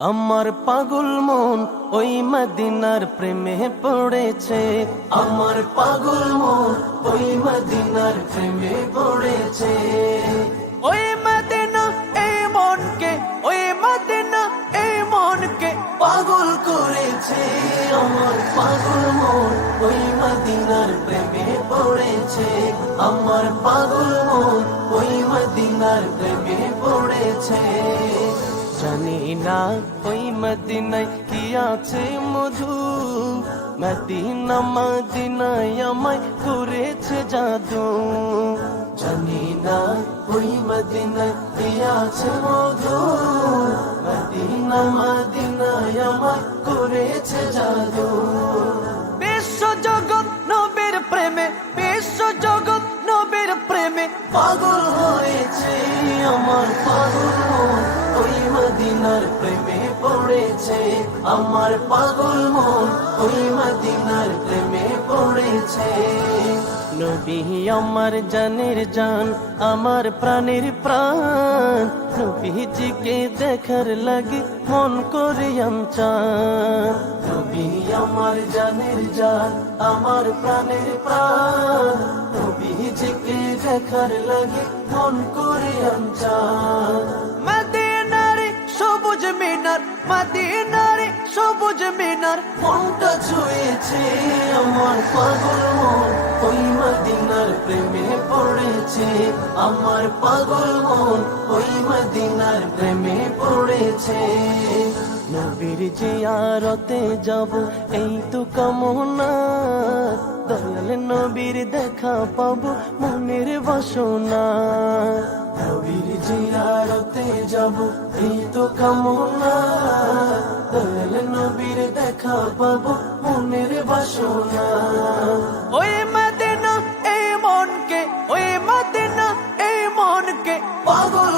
আমার পাগল মন ওই মদিনার প্রেমে পড়েছে। আমার পাগল মন ওই মদিনার প্রেমে পড়েছে। ওই মদিনা এই মনকে, ওই মদিনা এই মনকে পাগল করেছে। আমার পাগল মন ওই মদিনার প্রেমে পড়েছে। আমার পাগল মন ওই মদিনার প্রেমে পড়েছে। জানি না ওই মদিনায় কি আছে মধু, মদিনা মদিনায় আমায় করেছে জাদু। জানি না ওই মদিনায় কি আছে মধু, মদিনা মদিনায় আমায় করেছে জাদু। বিশ্ব জগৎ নবীর প্রেমে, বিশ্ব জগৎ নবীর প্রেমে পাগল হয়েছে। আমার পাগল মন ওই মদিনার প্রেমে পড়েছে। আমার পাগল মন ওই মদিনার প্রেমে পড়েছে। নবী আমার জানের জান, আমার প্রাণের প্রাণ, নবীজিকে দেখার লাগি মন করে চান। নবী আমার জানের জান, আমার প্রাণের প্রাণ, নবীজিকে দেখার লাগি মন করে চান। মদিনারে সবুজ মিনার, মদিনারে সবুজ মিনার মনটা ছুঁয়েছে। আমার পাগল মন ওই মদিনার প্রেমে পড়েছে। আমার পাগল মন ওই মদিনার প্রেমে পড়েছে। নবীর জিয়ারতে যাব এই তো কামনা, দয়াল নবীর দেখা পাবো মনের বাসনা। নবীর জিয়ারতে যাব এই তো কামনা, দয়াল নবীর দেখা পাবো মনের বাসনা। ওই মদিনা এই মনকে, ওই মদিনা এই মনকে পাগল